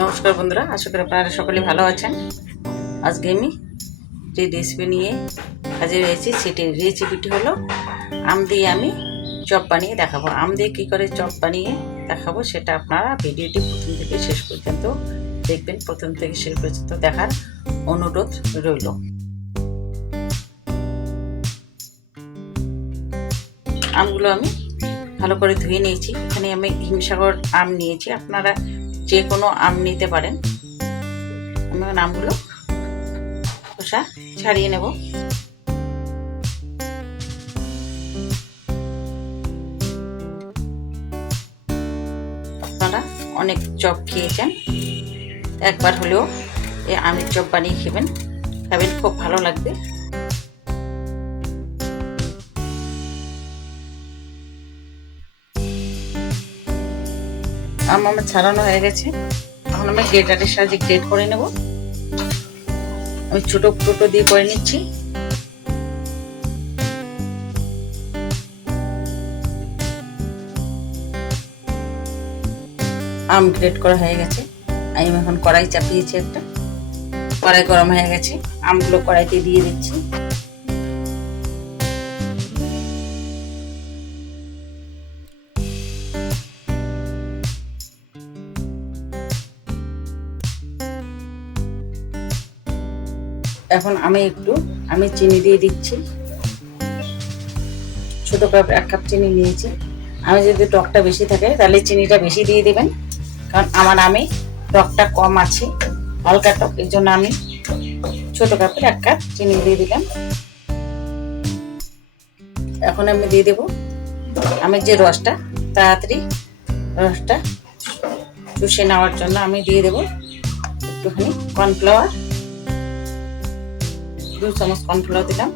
নমস্কার বন্ধুরা, আশা করি আপনারা সকলে ভালো আছেন। আজকে আমি যে রেসিপি নিয়ে হাজির হয়েছি, সেটি রেসিপিটি হলো আম দিয়ে আমি চপ বানিয়ে দেখাবো। আম দিয়ে কী করে চপ বানিয়ে দেখাবো সেটা আপনারা ভিডিওটি প্রথম থেকে শেষ পর্যন্ত দেখবেন। প্রথম থেকে শেষ পর্যন্ত দেখার অনুরোধ রইল। আমগুলো আমি ভালো করে ধুয়ে নিয়েছি। এখানে আমি হিমসাগর আম নিয়েছি, আপনারা যে কোনো আম নিতে পারেন। আমি আমগুলো খোসা ছাড়িয়ে নেব। আপনারা অনেক চপ খেয়েছেন, একবার হলেও এই আমের চপ বানিয়ে খাবেন, খুব ভালো লাগবে। আম আমার ছাড়ানো হয়ে গেছে, এখন আমি গ্রেটারের সাহায্যে গ্রেট করে নেব। আমি ছোট ছোটো দিয়ে করে নিচ্ছি। আম গ্রেট করা হয়ে গেছে। আমি এখন কড়াই চাপিয়েছি, একটা কড়াই গরম হয়ে গেছে, আমগুলো কড়াইতে দিয়ে দিচ্ছি। এখন আমি চিনি দিয়ে দিচ্ছি। ছোট কাপ 1 কাপ চিনি নিয়েছি। আমি যদি টকটা বেশি থাকে তাহলে চিনিটা বেশি দিয়ে দেবেন, কারণ আমার আমি টকটা কম আছে, হালকা টক, এর জন্য আমি ছোট কাপের 1 কাপ চিনি দিয়ে দিলাম। এখন আমি দিয়ে দেব আমি যে রসটা, তাড়াতাড়ি রসটা চুষে নেওয়ার জন্য আমি দিয়ে দেব একটুখানি কর্নফ্লাওয়ার। 2 চামচ কর্নফ্লাওয়ার দিলাম।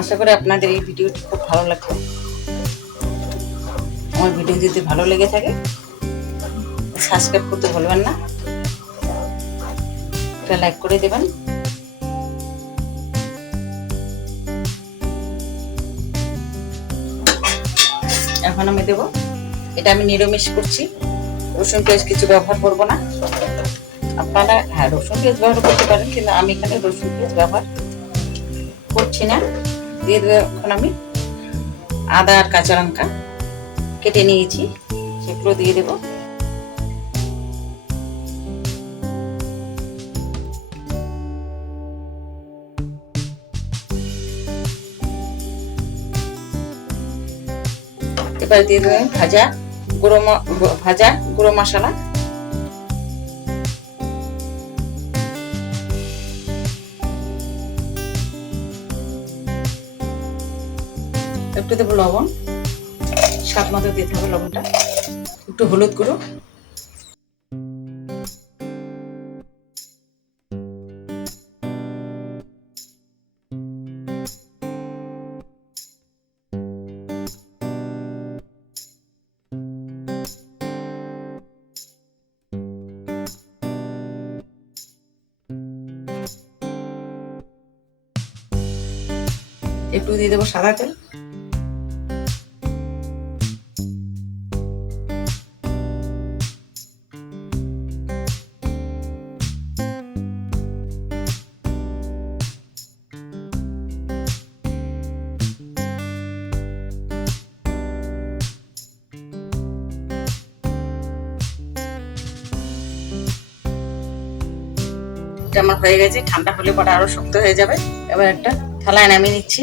আশা করি আপনাদের এই ভিডিওটি খুব ভালো লাগবে। আমার ভিডিও যদি ভালো লেগে থাকে সাবস্ক্রাইব করতে ভুলবেন না, একটা লাইক করে দেবেন। এখন আমি দেব, এটা আমি নিরামিষ করছি, রসুন পেঁয়াজ কিছু ব্যবহার করব না। আপনারা রসুন পেঁয়াজ ব্যবহার করতে পারেন, কিন্তু আমি এখানে রসুন পেঁয়াজ ব্যবহার করছি না। দিয়ে দেবো এখন আমি আদা আর কাঁচা লঙ্কা কেটে নিয়েছি, সেগুলো দিয়ে দেব। এবার দিয়ে দেবেন ভাজা গুঁড়ো মশলা। একটু দেবো লবণ, স্বাদ মতো দিতে হবে লবণটা। একটু হলুদ গুঁড়ো, একটু দিয়ে দেবো সাদা তেল। আমার হয়ে গেছে, ঠান্ডা হলে পরে আরো শক্ত হয়ে যাবে। এবার একটা থালায় নামিয়ে নিচ্ছি।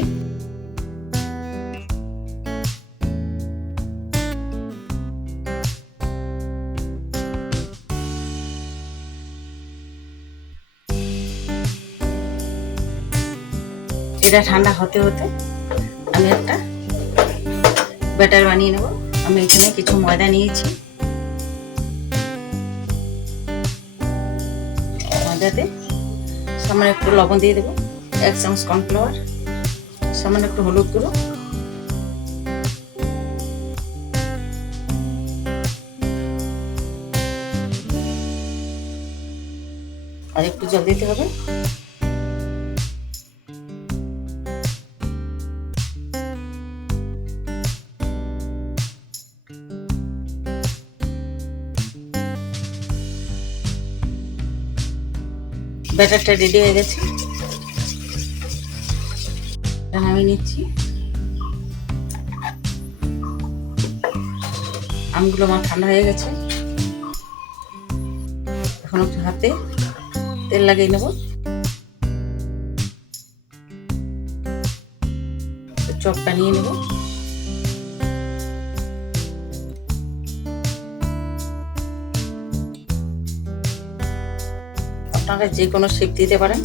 এটা ঠান্ডা হতে হতে আমি একটা ব্যাটার বানিয়ে নেব। আমি এখানে কিছু ময়দা নিয়েছি, ময়দাতে সামান্য একটু লবণ দিয়ে দেবো, 1 চামচ কর্নফ্লাওয়ার, সামান্য একটু হলুদ গুঁড়ো, আর একটু জল দিতে হবে। ব্যাটারটা রেডি হয়ে গেছে, নামিয়ে নিচ্ছি। আমগুলো আমার ঠান্ডা হয়ে গেছে, এখন একটু হাতে তেল লাগিয়ে নেব। চপ বানিয়ে নেব। আপনারা যে কোনো শেপ দিতে পারেন।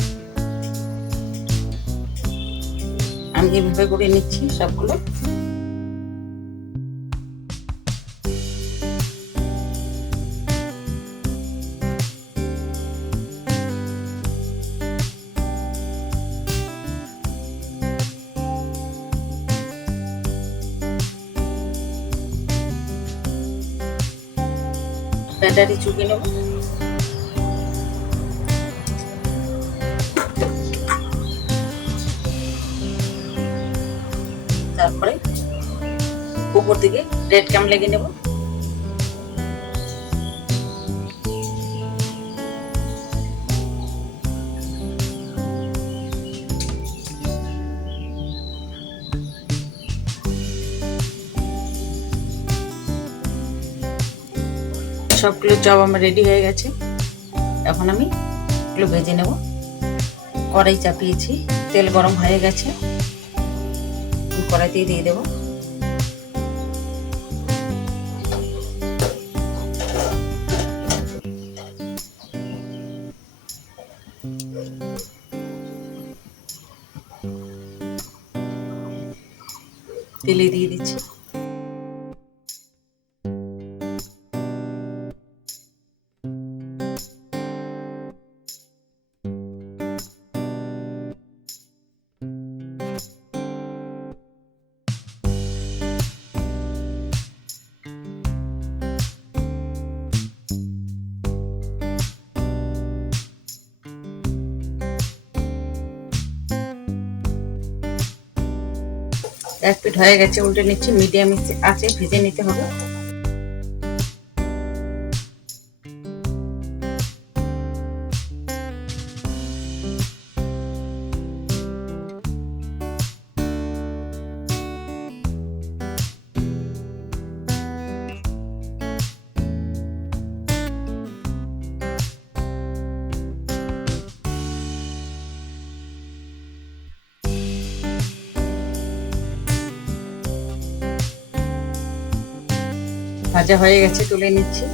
আমি এইভাবে করে নিচ্ছি সবগুলো। ব্যাটারি চুকিয়ে নেব। তারপরে উপর দিকে ব্রেড ক্রাম্ব লাগিয়ে নেব। সবগুলো চপ আমার রেডি হয়ে গেছে। এখন আমি এগুলো ভেজে নেব। কড়াই চাপিয়েছি, তেল গরম হয়ে গেছে, কড়াইতেই দিয়ে দেব। তেলে দিয়ে দিচ্ছি। এক পিঠ হয়ে গেছে, উল্টে নিচ্ছি। মিডিয়াম আছে ভেজে নিতে হবে। ভাজা হয়ে গেছে, তুলে নিচ্ছি।